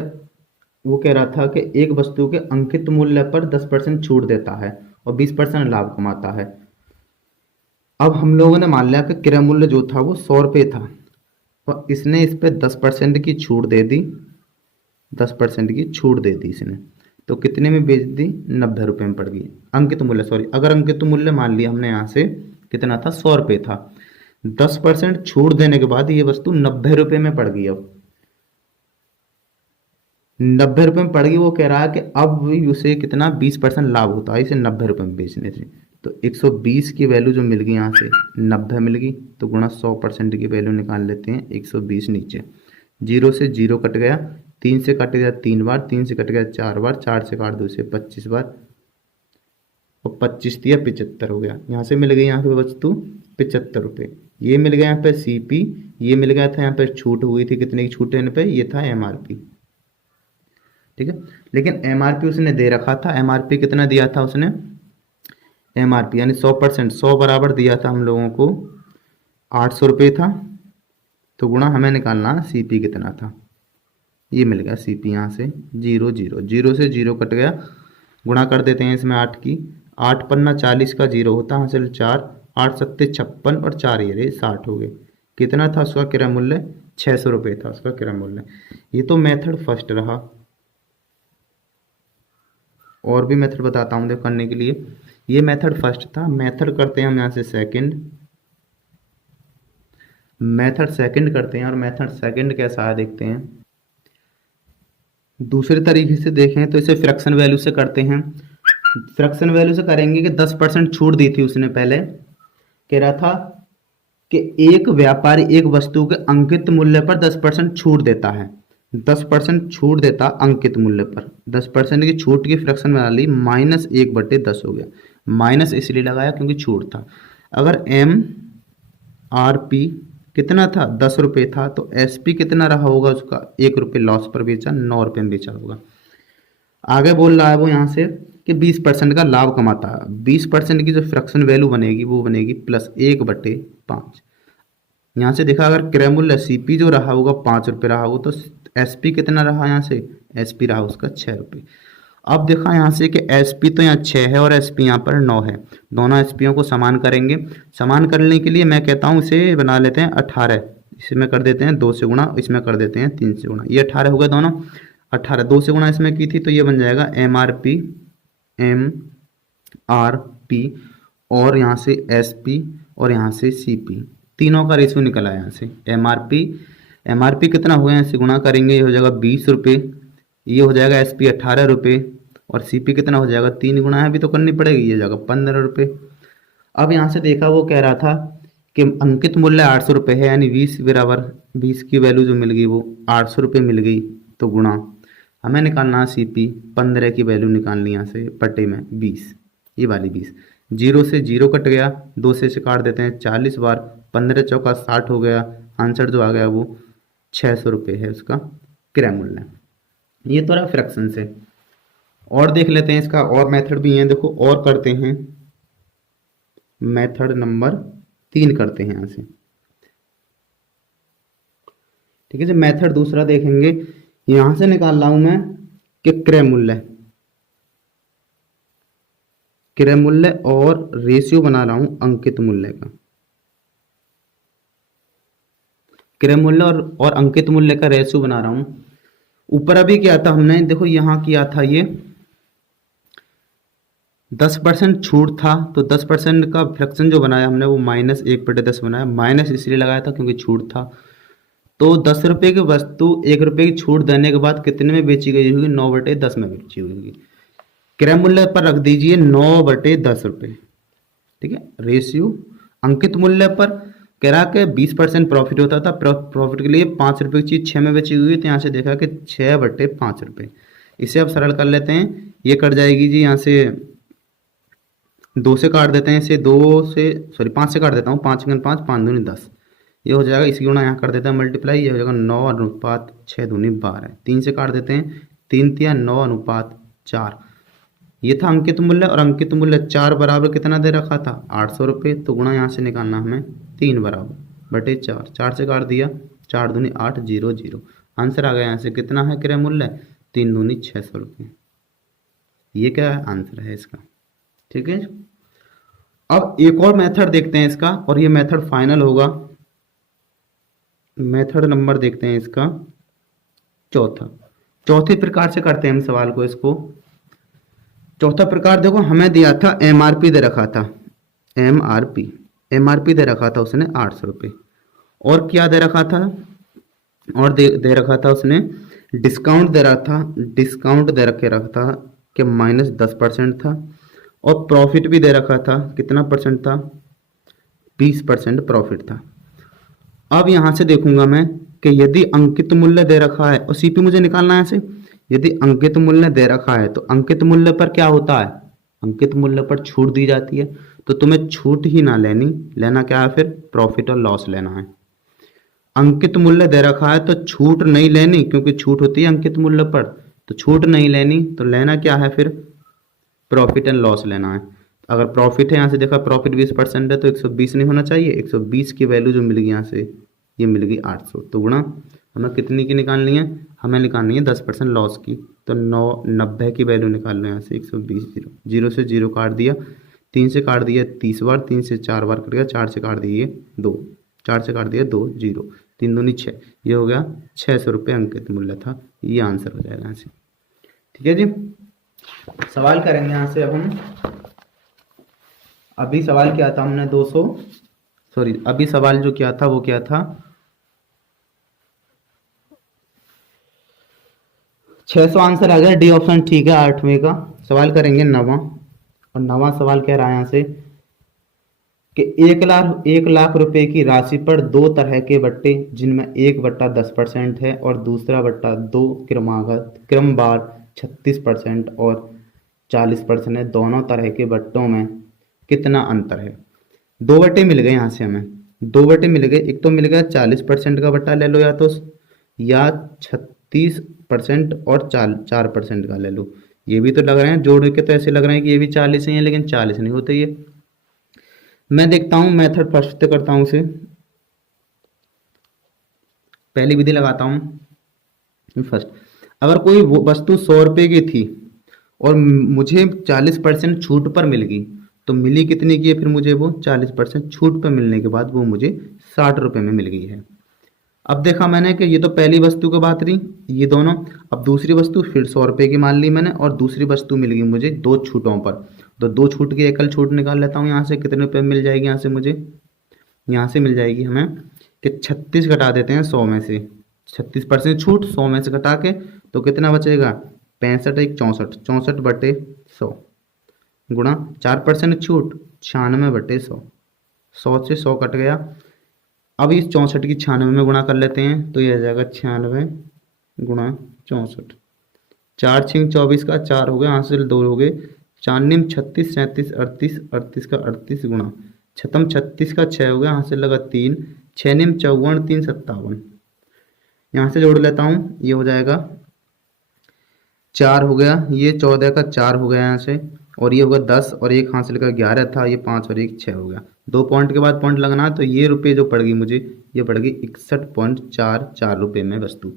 वो कह रहा था कि एक वस्तु के अंकित मूल्य पर 10% छूट देता है और 20% लाभ कमाता है। अब हम लोगों ने मान लिया कि क्रय मूल्य जो था वो 100 रुपये था और इसने इस पर 10% की छूट दे दी। 10% की छूट दे दी इसने, तो कितने में बेच दी? 90 रुपये में पड़ गई। अंकित मूल्य, सॉरी, अगर अंकित मूल्य मान लिया हमने यहाँ से कितना था? 100 रुपये था। 10% छूट देने के बाद ये वस्तु 90 रुपये में पड़ गई। अब 90 रुपये में पड़ गई। वो कह रहा है कि अब उसे कितना? 20% लाभ होता है इसे 90 रुपये में बेचने से। तो 120 की वैल्यू जो मिल गई यहाँ से 90 मिल गई, तो गुणा 100% की वैल्यू निकाल लेते हैं। 120 नीचे, जीरो से जीरो कट गया, 3 से कट गया 3 बार, 3 से कट गया 4 बार, 4 से काट 2 से 25 बार, और 25 दिया 75 हो गया। यहाँ से मिल गई यहाँ पे वस्तु 75 रुपये। ये मिल गया यहाँ पे सीपी, ये मिल गया था यहाँ पे छूट हुई थी कितने की छूट है पे? ये था एमआरपी। ठीक है, लेकिन एमआरपी उसने दे रखा था। एमआरपी कितना दिया था उसने? एमआरपी यानी 100%, 100 बराबर दिया था हम लोगों को 800 रुपये था। तो गुणा हमें निकालना सीपी कितना था। ये मिल गया सीपी यहाँ से 0 0, जीरो से जीरो कट गया, गुणा कर देते हैं इसमें 8 की। 8 पन्ना 40 का जीरो होता है, हासिल 4, 8 सत्ते 56 और 4 ये 60 हो गए। कितना था उसका क्रय मूल्य? 600 रुपये था उसका क्रय मूल्य। ये तो मेथड फर्स्ट रहा। और भी मेथड बताता हूँ देखो करने के लिए। ये मेथड फर्स्ट था। मेथड करते हैं हम यहाँ से सेकंड। मेथड सेकंड करते हैं और मेथड सेकंड कैसा है देखते हैं। दूसरे तरीके से देखें तो इसे फ्रैक्शन वैल्यू से करते हैं। फ्रैक्शन वैल्यू से करेंगे कि 10% छूट दी थी उसने। पहले कह रहा था कि एक व्यापारी एक वस्तु के अंकित मूल्य पर 10% छूट देता है। 10% छूट देता अंकित मूल्य पर। 10% की छूट की फ्रैक्शन बना ली, -1/10 हो गया। माइनस इसलिए लगाया क्योंकि छूट था। अगर MRP कितना था? 10 रुपये था, तो SP कितना रहा होगा उसका? 1 रुपये लॉस पर बेचा, 9 रुपये में बेचा होगा। आगे बोल रहा है वो यहाँ से कि 20% का लाभ कमाता है। 20% की जो फ्रैक्शन वैल्यू बनेगी वो बनेगी +1/5। यहाँ से देखा अगर क्रय मूल्य सीपी जो रहा होगा 5 रुपये रहा हो तो एसपी कितना रहा, यहाँ से एसपी रहा उसका 6 रुपये। अब देखा यहाँ से कि एसपी तो यहाँ 6 है और एसपी यहाँ पर 9 है, दोनों एसपीओ को समान करेंगे। समान करने के लिए मैं कहता हूँ इसे बना लेते हैं 18, इसमें कर देते हैं 2 से गुणा, इसमें कर देते हैं 3 से गुणा, ये 18 हो गए दोनों। 18 2 से गुणा इसमें की थी तो ये बन जाएगा एम आर पी और यहाँ से एस पी और यहाँ से सी पी, तीनों का रेशियो निकला है यहाँ से। एम आर पी कितना हुआ है, यहाँ से गुणा करेंगे ये हो जाएगा 20 रुपये, ये हो जाएगा एस पी 18 रुपये और सी पी कितना हो जाएगा, 3 गुणा है अभी तो करनी पड़ेगी, ये हो जाएगा 15 रुपये। अब यहाँ से देखा वो कह रहा था कि अंकित मूल्य 800 रुपये है, यानी 20 बराबर 20 की वैल्यू जो मिल गई वो 800 रुपये मिल गई, तो गुणा हमें निकालना है सी पी 15 की वैल्यू निकालनी यहाँ से बटे में 20, ये वाली 20, 0 से 0 कट गया, 2 से काट देते हैं 40 बार, 15 चौका 60 हो गया, आंसर जो आ गया वो 600 रुपये है उसका क्रय मूल्य। ये तो रहा फ्रैक्शन से। और देख लेते हैं इसका और मेथड भी है, देखो और करते हैं, मेथड नंबर 3 करते हैं यहाँ से, ठीक है जी। मेथड दूसरा देखेंगे, यहां से निकाल रहा हूं मैं कि क्रय मूल्य और रेशियो बना रहा हूं अंकित मूल्य का, क्रय मूल्य और अंकित मूल्य का रेशियो बना रहा हूं। ऊपर अभी क्या था हमने, देखो यहां किया था ये 10% छूट था, तो 10% का फ्रैक्शन जो बनाया हमने वो -1/10 बनाया, माइनस इसलिए लगाया था क्योंकि छूट था। तो 10 रुपये की वस्तु 1 रुपये की छूट देने के बाद कितने में बेची गई होगी, 9/10 में बेची हुई होगी। क्रय मूल्य पर रख दीजिए 9/10 रुपये, ठीक है। रेशियो अंकित मूल्य पर कह रहा कि 20% प्रॉफिट होता था, प्रॉफिट के लिए 5 रुपये की चीज 6 में बेची हुई, तो यहाँ से देखा कि 6/5 रुपये। इसे अब सरल कर लेते हैं, ये कट जाएगी जी, यहाँ से 2 से काट देते हैं इसे, 5 से काट देता हूँ, 5 × 5 5 दूनी 10, ये हो जाएगा, इसी गुणा यहाँ कर देते हैं मल्टीप्लाई, ये हो जाएगा 9/6 दूनी 12, 3 से काट देते हैं, 3 × 9/4, ये था अंकित मूल्य। और अंकित मूल्य 4 बराबर कितना दे रखा था, 800 रुपये, तो गुणा यहाँ से निकालना हमें 3 बराबर बटे 4, 4 से काट दिया, 4 दूनी 8 0 0, आंसर आ गया यहाँ से कितना है क्रय मूल्य, 3 दूनी 600 रुपये। ये क्या है आंसर है इसका, ठीक है। अब एक और मेथड देखते हैं इसका, और ये मेथड फाइनल होगा। मेथड नंबर देखते हैं इसका चौथे प्रकार से करते हैं हम सवाल को। इसको चौथा प्रकार देखो, हमें दिया था एमआरपी दे रखा था, एमआरपी दे रखा था उसने 800 रुपये, और क्या दे रखा था, और दे रखा था उसने डिस्काउंट दे रहा था, डिस्काउंट दे रखे रखा था कि -10% था, और प्रॉफिट भी दे रखा था, कितना परसेंट था, 20% प्रॉफिट था। अब यहां से देखूंगा मैं कि यदि अंकित मूल्य दे रखा है, और सीपी मुझे निकालना है ऐसे, यदि अंकित मूल्य दे रखा है तो अंकित मूल्य पर क्या होता है, अंकित मूल्य पर छूट दी जाती है, तो तुम्हें छूट ही ना लेना क्या है, फिर प्रॉफिट और लॉस लेना है। अंकित मूल्य दे रखा है तो छूट नहीं लेनी, क्योंकि छूट होती है अंकित मूल्य पर, तो छूट नहीं लेनी, तो लेना क्या है, फिर प्रॉफिट एंड लॉस लेना है। अगर प्रॉफिट है, यहाँ से देखा प्रॉफिट 20% है तो 120 नहीं होना चाहिए, 120 की वैल्यू जो मिल गई यहाँ से, ये मिल गई 800, तो गुणा हमें कितनी की निकालनी है, हमें निकालनी है 10% लॉस की, तो 90 की वैल्यू निकाल लो यहाँ से, 120 0 से 0 काट दिया, 3 से काट दिया 30 बार, 3 से 4 बार कट गया, 4 से काट दिए 2, 4 से काट दिया 2 0, 3 दूनी 6, ये हो गया 600 रुपये अंकित मूल्य था, ये आंसर हो जाएगा यहाँ से, ठीक है जी। सवाल करेंगे यहाँ से अब हम, अभी सवाल क्या था हमने अभी सवाल जो क्या था वो क्या था, 600 आंसर आ गया, डी ऑप्शन ठीक है 8वें का। सवाल करेंगे 9वां, और 9वां सवाल कह रहा है यहाँ से कि 1 लाख रुपए की राशि पर 2 तरह के बट्टे, जिनमें 1/10% है और दूसरा बट्टा 2 क्रमवार 36% और 40% है, दोनों तरह के बट्टों में कितना अंतर है। 2 बट्टे मिल गए यहाँ से हमें, 2 बट्टे मिल गए, एक तो मिल गया 40% का बट्टा ले लो, या 36% और 4% का ले लो, ये भी तो लग रहे हैं जोड़ के, तो ऐसे लग रहे हैं कि ये भी 40 ही है, लेकिन 40 नहीं होते ये। मैं देखता हूँ मेथड फर्स्ट से करता हूँ उसे। पहली विधि लगाता हूँ फर्स्ट। अगर कोई वस्तु 100 रुपये की थी और मुझे 40% छूट पर मिल गई, तो मिली कितने की है फिर मुझे वो? 40% छूट पर मिलने के बाद वो मुझे 60 रुपये में मिल गई है। अब देखा मैंने कि ये तो पहली वस्तु की बात रही, ये दोनों। अब दूसरी वस्तु फिर 100 रुपये की मान ली मैंने, और दूसरी वस्तु मिल गई मुझे 2 छूटों पर। तो 2 छूट की एकल छूट निकाल लेता हूँ यहाँ से, कितने रुपये मिल जाएगी यहाँ से मुझे? यहाँ से मिल जाएगी हमें कि 36 घटा देते हैं 100 में से। 36% छूट 100 में से घटा के, तो कितना बचेगा? 65 एक 64, 64/100 गुणा 4% छूट 96/100। 100 से 100 कट गया। अब इस 64 की 96 में गुणा कर लेते हैं, तो ये आ जाएगा 96 गुणा 64। 4 छिंग 24 का 4 हो गया, हासिल 2 हो गए। 4 निम 36, 37, 38, 38 का 38 गुणा छतम 36 का 6 हो गया, हासिल लगा 3। 6 निम 54, 3 57। यहाँ से जोड़ लेता हूँ, ये हो जाएगा 4 हो गया, ये 14 का 4 हो गया यहाँ से, और ये होगा 10, और एक हासिल का 11 था, ये 5 और 1 6 हो गया। 2 पॉइंट के बाद पॉइंट लगना है, तो ये रुपये जो पड़ गई मुझे, ये पड़ गई 61.44 रुपये में वस्तु।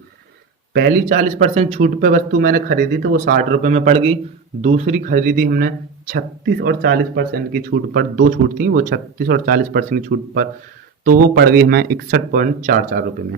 पहली 40% छूट पे वस्तु मैंने खरीदी तो वो 60 रुपये में पड़ गई। दूसरी खरीदी हमने 36 और 40% की छूट पर, 2 छूट थी वो 36 और 40% की छूट पर, तो वो पड़ गई हमें 61.44 रुपये में।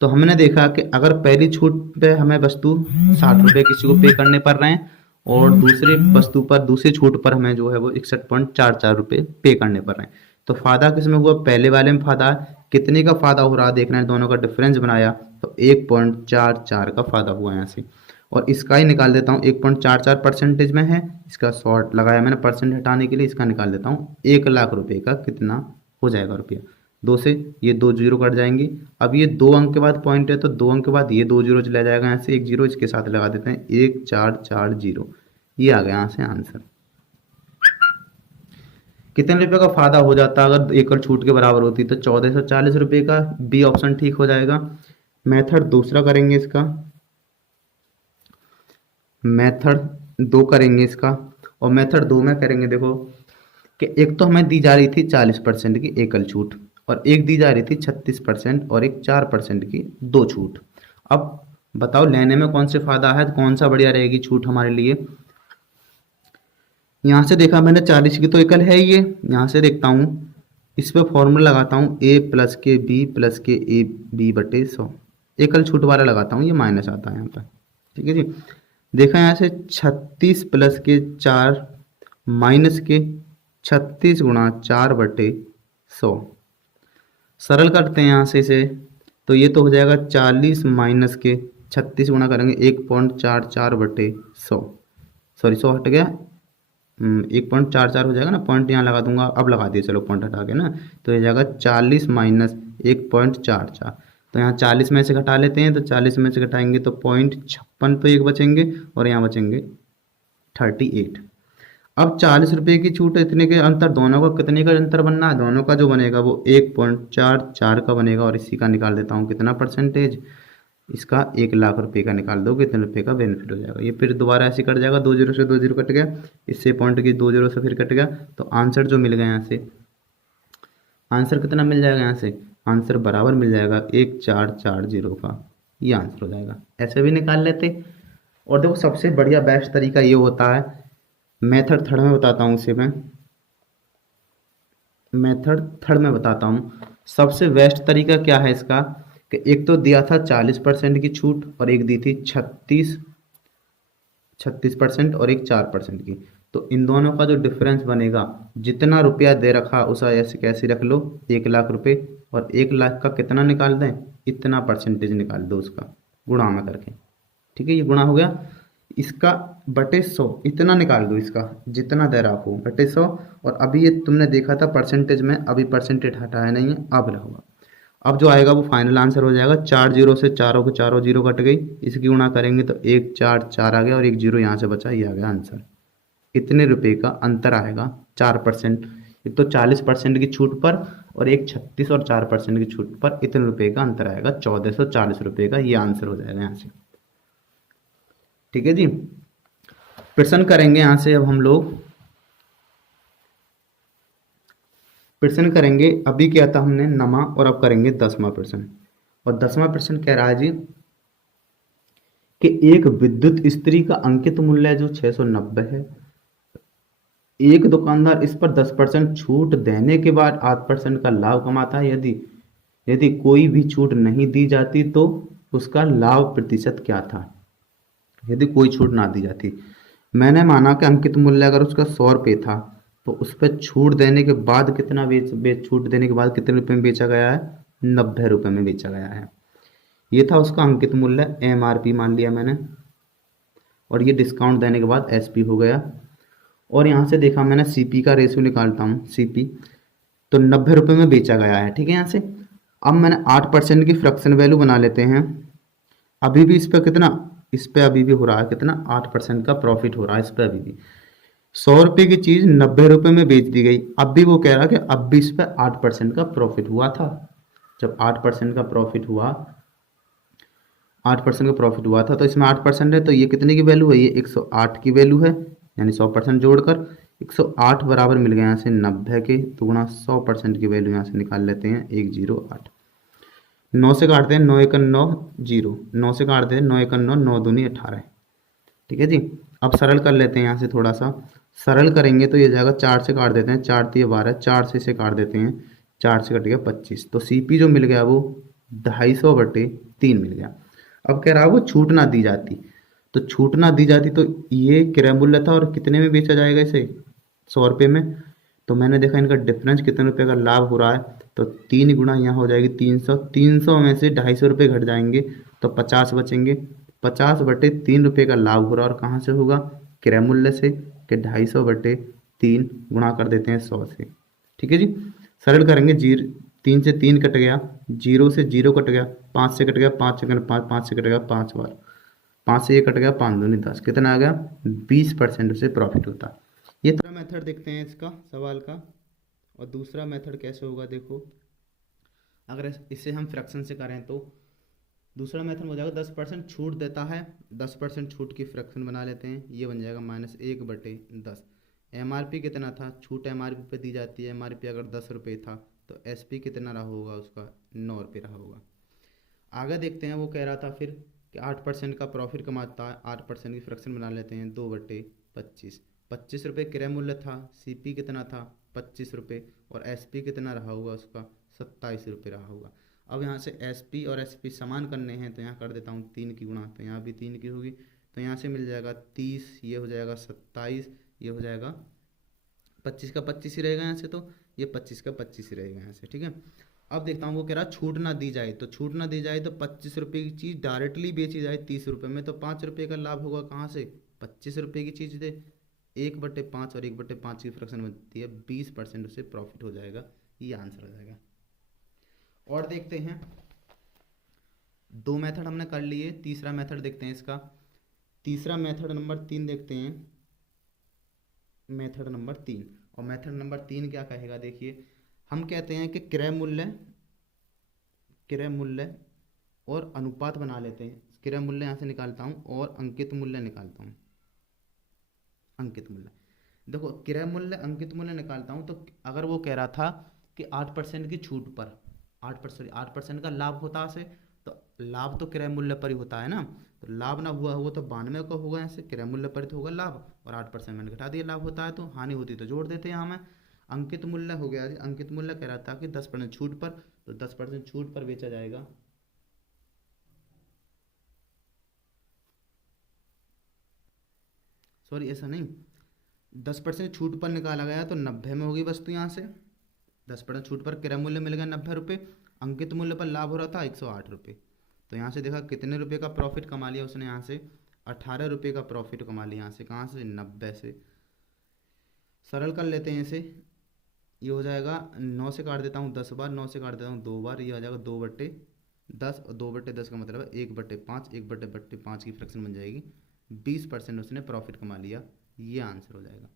तो हमने देखा कि अगर पहली छूट पे हमें वस्तु 60 रुपये किसी को पे करने पड़ रहे हैं, और दूसरी वस्तु पर, दूसरी छूट पर हमें जो है वो 61.44 रुपये पे करने पड़ रहे हैं। तो फायदा किसमें हुआ? पहले वाले में फायदा है। कितने का फायदा हो रहा है देखना है, दोनों का डिफरेंस बनाया तो 1.44 का फायदा हुआ यहाँ से। और इसका ही निकाल देता हूँ, 1.44 परसेंटेज में है, इसका शॉर्ट लगाया मैंने परसेंट हटाने के लिए। इसका निकाल देता हूँ 1,00,000 रुपये का कितना हो जाएगा रुपया। 2 से ये 2 जीरो कट जाएंगे। अब ये 2 अंक के बाद पॉइंट है, तो 2 अंक के बाद ये 2 जीरो चला जाएगा, यहाँ से 1 जीरो इसके साथ लगा देते हैं, 1440। ये आ गया यहाँ से आंसर। कितने रुपए का फायदा हो जाता अगर एकड़ छूट के बराबर होती? तो 1440 रुपये का। बी ऑप्शन ठीक हो जाएगा। मेथड दूसरा करेंगे इसका, मेथड 2 करेंगे इसका। और मेथड 2 में करेंगे, देखो कि एक तो हमें दी जा रही थी 40% की एकल छूट, और एक दी जा रही थी 36% और एक 4% की 2 छूट। अब बताओ लेने में कौन से फायदा है, कौन सा बढ़िया रहेगी छूट हमारे लिए? यहाँ से देखा मैंने 40 की तो एकल है ये। यहाँ से देखता हूँ, इस पर फॉर्मूला लगाता हूँ, a प्लस के बी प्लस के ए बी बटे 100। एकल छूट वाला लगाता हूँ, ये माइनस आता है यहाँ पर। ठीक है जी। देखा यहाँ से 36 प्लस के 4 माइनस के 36 गुणा 4/100। सरल करते हैं यहाँ से इसे, तो ये तो हो जाएगा 40 माइनस के 36 गुणा करेंगे 1.44/100। सॉरी 100 हट गया, 1.44 हो जाएगा ना, पॉइंट यहाँ लगा दूंगा, अब लगा दिए चलो पॉइंट हटा के ना, तो ये जाएगा 40 माइनस 1.44। तो यहाँ 40 में से घटा लेते हैं, तो 40 में से घटाएंगे तो 0.56 पे 1 बचेंगे, और यहाँ बचेंगे 38। अब 40 रुपये की छूट, इतने के अंतर, दोनों का कितने का अंतर बनना है? दोनों का जो बनेगा वो 1.44 का बनेगा। और इसी का निकाल देता हूँ कितना परसेंटेज, इसका 1,00,000 रुपये का निकाल दो, कितने रुपये का बेनिफिट हो जाएगा। ये फिर दोबारा ऐसे कट जाएगा, 2 जीरो से 2 जीरो कट गया, इससे पॉइंट की 2 जीरो से फिर कट गया, तो आंसर जो मिल गया यहाँ से, आंसर कितना मिल जाएगा यहाँ से? आंसर बराबर मिल जाएगा 1,440 का, ये आंसर हो जाएगा। ऐसे भी निकाल लेते। और देखो सबसे बढ़िया बेस्ट तरीका ये होता है, मेथड थर्ड में बताता हूँ इसे मैं, मेथड थर्ड में बताता हूँ। सबसे बेस्ट तरीका क्या है इसका, कि एक तो दिया था 40% की छूट, और एक दी थी 36% और एक 4% की। तो इन दोनों का जो डिफरेंस बनेगा, जितना रुपया दे रखा उसे ऐसे कैसे रख लो 1,00,000 रुपये, और 1,00,000 का कितना निकाल दें, इतना परसेंटेज निकाल दो उसका गुणा में करके। ठीक है, ये गुणा हो गया, इसका बटे 100 इतना निकाल दो, इसका जितना दे रहा हो बटे 100। और अभी ये तुमने देखा था परसेंटेज में, अभी परसेंटेज हटाया नहीं है, अब रहोगा। अब जो आएगा वो फाइनल आंसर हो जाएगा। 4 जीरो से चारों को चारों जीरो कट गई, इसकी गुणा करेंगे तो 1,4,4 आ गया, और 1 जीरो यहाँ से बचा, ये आ गया आंसर। इतने रुपए का अंतर आएगा 4%। एक तो 40% की छूट पर, और एक 36 और 4% की छूट पर, इतने रुपए का अंतर आएगा 1,440 रुपये का, ये आंसर हो जाएगा यहाँ से। ठीक है जी। प्रश्न करेंगे यहाँ से। अब हम लोग प्रश्न करेंगे। अभी किया था हमने नमा, और अब करेंगे 10वां प्रश्न। और 10वां प्रश्न कह रहा है जी कि एक विद्युत इस्त्री का अंकित मूल्य जो 690 है, एक दुकानदार इस पर 10% छूट देने के बाद 8% का लाभ कमाता है। यदि यदि कोई भी छूट नहीं दी जाती तो उसका लाभ प्रतिशत क्या था? यदि कोई छूट ना दी जाती, मैंने माना कि अंकित मूल्य अगर उसका 100 रुपये था, तो उस पर छूट देने के बाद कितना छूट देने के बाद कितने रुपए में बेचा गया है? 90 रुपये में बेचा गया है। ये था उसका अंकित मूल्य, MRP मान लिया मैंने, और ये डिस्काउंट देने के बाद SP हो गया। और यहाँ से देखा मैंने CP का रेशियो निकालता हूँ, CP तो 90 रुपये में बेचा गया है। ठीक है, यहाँ से अब मैंने 8% की फ्रैक्शन वैल्यू बना लेते हैं। अभी भी इस पर कितना, इस पे अभी भी हो रहा है कितना, 8% का प्रॉफिट हो रहा है इस पे अभी भी। 100 रुपये की चीज 90 रुपये में बेच दी गई। अब भी वो कह रहा है कि अब भी इस पे 8% का प्रॉफिट हुआ था। जब 8% का प्रॉफिट हुआ, 8% का प्रॉफिट हुआ था, तो इसमें 8% है, तो ये कितने की वैल्यू है? ये 108 की वैल्यू है, यानी 100% जोड़कर 108 बराबर मिल गया यहाँ से 90 के, तो गुणा 100% की वैल्यू यहाँ से निकाल लेते हैं 108। 9 से काटते हैं, 9 एकन 9, 0, 9 से काटते हैं, 9 एकन 9, 9 दूनी 18। ठीक है जी। अब सरल कर लेते हैं यहाँ से, थोड़ा सा सरल करेंगे तो ये जाएगा 4 से काट देते हैं, 4 3 12, 4 से इसे काट देते हैं, 4 से कट गया 25, तो CP जो मिल गया वो 250/3 मिल गया। अब कह रहा है वो छूट ना दी जाती, तो छूट ना दी जाती तो ये क्रय मूल्य था, और कितने में बेचा जाएगा इसे? 100 रुपये में। तो मैंने देखा इनका डिफरेंस कितने रुपए का लाभ हो रहा है, तो 3 गुना यहाँ हो जाएगी 300, 300 में से 250 रुपये घट जाएंगे तो 50 बचेंगे। 50/3 रुपये का लाभ हो रहा है, और कहाँ से होगा? क्रय मूल्य से, कि 250/3 गुणा कर देते हैं 100 से। ठीक है जी। सरल करेंगे, 3 से 3 कट गया, 0 से 0 कट गया, 5 से कट गया, 5 से 5 से कट गया 5 बार, 5 से ये कट गया, 5 दूनी 10, कितना आ गया? 20% से प्रॉफिट होता। ये दूसरा मेथड देखते हैं इसका सवाल का। और दूसरा मेथड कैसे होगा देखो, अगर इसे हम फ्रैक्शन से करें तो दूसरा मेथड हो जाएगा 10% छूट देता है, 10% छूट की फ्रैक्शन बना लेते हैं, ये बन जाएगा -1/10। MRP कितना था? छूट MRP पे दी जाती है, MRP अगर 10 रुपये था तो SP कितना रहा होगा उसका? 9 रुपये रहा होगा। आगे देखते हैं, वो कह रहा था फिर कि 8% का प्रॉफिट कमाता है, 8% की फ्रैक्शन बना लेते हैं, 2/25। 25 रुपये क्रय मूल्य था, CP कितना था? 25 रुपये, और SP कितना रहा होगा उसका? 27 रुपये रहा होगा। अब यहाँ से SP और SP समान करने हैं, तो यहाँ कर देता हूँ 3 की गुणा, तो यहाँ भी 3 की होगी, तो यहाँ से मिल जाएगा 30, ये हो जाएगा 27, ये हो जाएगा 25 का 25 ही रहेगा यहाँ से, तो ये 25 का 25 ही रहेगा यहाँ से। ठीक है। अब देखता हूँ, वो कह रहा छूट ना दी जाए, तो छूट ना दी जाए तो 25 रुपये की चीज़ डायरेक्टली बेची जाए 30 रुपये में, तो 5 रुपये का लाभ होगा कहाँ से? 25 रुपये की चीज़ दे 1/5, और 1/5 की फ्रैक्शन बनती है 20%, उससे प्रॉफिट हो जाएगा। ये आंसर हो जाएगा। और देखते हैं, 2 मेथड हमने कर लिए, तीसरा मेथड देखते हैं इसका। तीसरा मेथड नंबर 3 देखते हैं, मेथड नंबर 3। और मेथड नंबर 3 क्या कहेगा देखिए, हम कहते हैं कि क्रय मूल्य और अनुपात बना लेते हैं। क्रय मूल्य यहाँ से निकालता हूँ और अंकित मूल्य निकालता हूँ। अंकित मूल्य देखो, क्रय मूल्य अंकित मूल्य निकालता हूँ, तो अगर वो कह रहा था कि 8% की छूट पर 8% का लाभ होता से, तो लाभ तो क्रय मूल्य पर ही होता है ना, तो लाभ ना हुआ होगा तो 92 का होगा, यहाँ से क्रय मूल्य पर ही तो होगा लाभ, और 8% मैंने घटा दिया, लाभ होता है तो हानि होती तो जोड़ देते हैं यहाँ में। अंकित मूल्य हो गया, अंकित मूल्य कह रहा था कि 10% छूट पर, तो 10% छूट पर बेचा जाएगा। सॉरी, ऐसा नहीं, 10% छूट पर निकाला गया तो 90 में होगी वस्तु यहाँ से। 10% छूट पर क्रय मूल्य मिल गया 90 रुपये, अंकित मूल्य पर लाभ हो रहा था 108 रुपये, तो यहाँ से देखा कितने रुपये का प्रॉफिट कमा लिया उसने, यहाँ से 18 रुपये का प्रॉफिट कमा लिया, यहाँ से कहाँ से? 90 से। सरल कर लेते हैं इसे, ये हो जाएगा 9 से काट देता हूँ 10 बार, 9 से काट देता हूँ 2 बार, ये हो जाएगा 2/10, और 2/10 का मतलब है 1/5, 1/5 की फ्रैक्शन बन जाएगी, 20% उसने प्रॉफिट कमा लिया। ये आंसर हो जाएगा।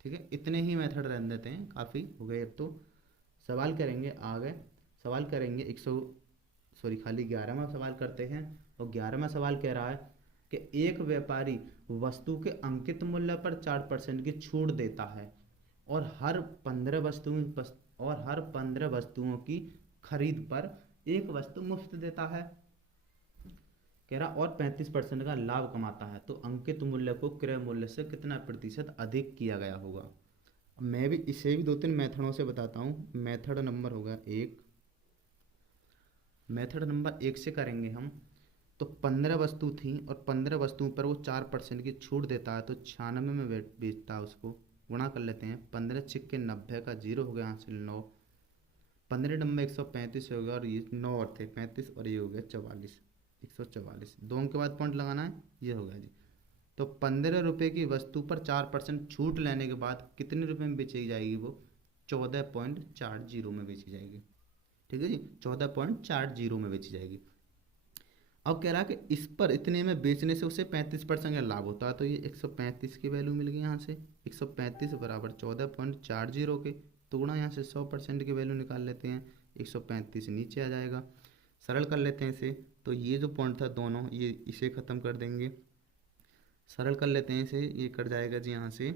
ठीक है, इतने ही मेथड रहने देते हैं, काफ़ी हो गए। अब तो सवाल करेंगे आगे, सवाल करेंगे 100 सॉरी खाली 11वां सवाल करते हैं। और 11वां सवाल कह रहा है कि एक व्यापारी वस्तु के अंकित मूल्य पर 4% की छूट देता है और हर 15 वस्तुओं की खरीद पर एक वस्तु मुफ्त देता है। कह रहा और 35% का लाभ कमाता है, तो अंकित मूल्य को क्रय मूल्य से कितना प्रतिशत अधिक किया गया होगा। अब मैं भी इसे भी 2-3 मेथडों से बताता हूँ। मेथड नंबर होगा एक, मेथड नंबर 1 से करेंगे हम। तो 15 वस्तु थी और 15 वस्तुओं पर वो 4% की छूट देता है, तो 96 में बेचता है, उसको गुणा कर लेते हैं। 15 छिक्के 90 का 0 हो गया, यहाँ से 9, 15 नंबर 135 हो गया और ये 9 और थे 35 और ये हो गया 44, 144। 2 अंक के बाद पॉइंट लगाना है, ये हो गया जी। तो 15 रुपये की वस्तु पर 4% छूट लेने के बाद कितने रुपए में बेची जाएगी वो? 14.40 में बेची जाएगी। ठीक है जी, 14.40 में बेची जाएगी। अब कह रहा है कि इस पर इतने में बेचने से उसे 35% का लाभ होता है, तो ये 135 की वैल्यू मिल गई यहाँ से। 135 बराबर 14.40 के, तो गुणा यहाँ से 100% की वैल्यू निकाल लेते हैं, 135 नीचे आ जाएगा। सरल कर लेते हैं इसे, तो ये जो पॉइंट था दोनों, ये इसे ख़त्म कर देंगे। सरल कर लेते हैं इसे, ये कट जाएगा जी यहाँ से,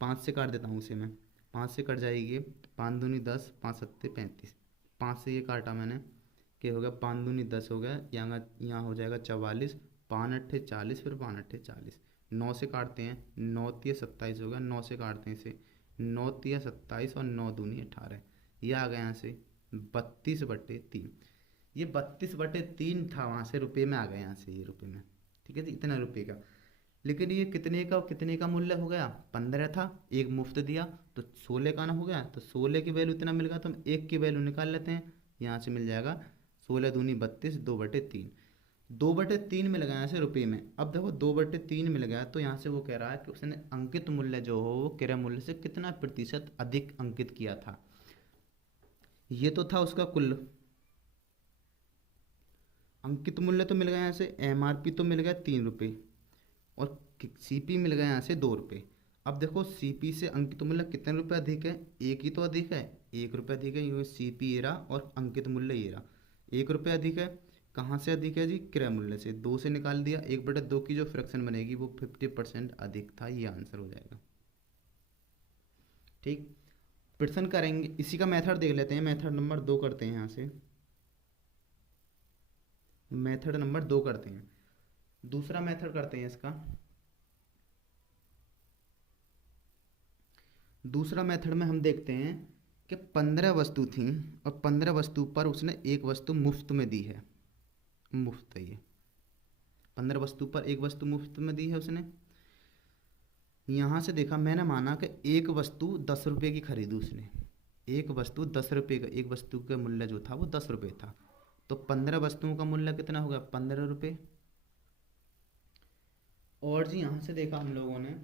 5 से काट देता हूँ इसे मैं, 5 से कट जाएगी, 5 दूनी 10, 5 सत्ते 35, 5 से ये काटा मैंने, क्या हो गया, 5 दूनी 10 हो गया, यहाँ हो जाएगा 44, 5 अट्ठे 40, फिर 5 अट्ठे 40, 9 से काटते हैं, 9 तिया 27 हो गया, 9 से काटते हैं इसे, 9 तिया 27 और 9 दूनी 18, ये आ गया यहाँ से 32/3। ये 32/3 था, वहाँ से रुपये में आ गया, यहाँ से ये रुपये में। ठीक है जी, इतना रुपये का। लेकिन ये कितने का मूल्य हो गया? 15 था, एक मुफ्त दिया तो 16 का ना हो गया, तो 16 की वैल्यू इतना मिल गया, तो हम एक की वैल्यू निकाल लेते हैं। यहाँ से मिल जाएगा 16 दूनी 32, 2/3, 2/3 मिल गया यहाँ से रुपये में। अब देखो 2/3 मिल गया, तो यहाँ से वो कह रहा है कि उसने अंकित मूल्य जो हो वो क्रय मूल्य से कितना प्रतिशत अधिक अंकित किया था। ये तो था उसका कुल अंकित मूल्य, तो मिल गया यहाँ से। MRP तो मिल गया 3 रुपये और CP मिल गया यहाँ से 2 रुपये। अब देखो CP से अंकित मूल्य कितने रुपये अधिक है? एक ही तो अधिक है, 1 रुपये अधिक है। ये CP ये रहा और अंकित मूल्य ये रहा, 1 रुपये अधिक है। कहाँ से अधिक है जी? क्रय मूल्य से। 2 से निकाल दिया, 1/2 की जो फ्रैक्शन बनेगी वो 50% अधिक था, ये आंसर हो जाएगा। ठीक, प्रश्न करेंगे, इसी का मेथड देख लेते हैं। मेथड नंबर 2 करते हैं, यहाँ से मेथड नंबर 2 करते हैं। दूसरा मेथड करते हैं इसका। दूसरा मेथड में हम देखते हैं कि 15 वस्तु थी और 15 वस्तु पर उसने एक वस्तु मुफ्त में दी है। मुफ्त है ये, 15 वस्तु पर एक वस्तु मुफ्त में दी है उसने। यहाँ से देखा, मैंने माना कि एक वस्तु 10 रुपये की खरीदी उसने। एक वस्तु 10 रुपये का, एक वस्तु का मूल्य जो था वो 10 रुपये था, तो 15 वस्तुओं का मूल्य कितना होगा? 15 रुपये। और जी यहाँ से देखा हम लोगों ने,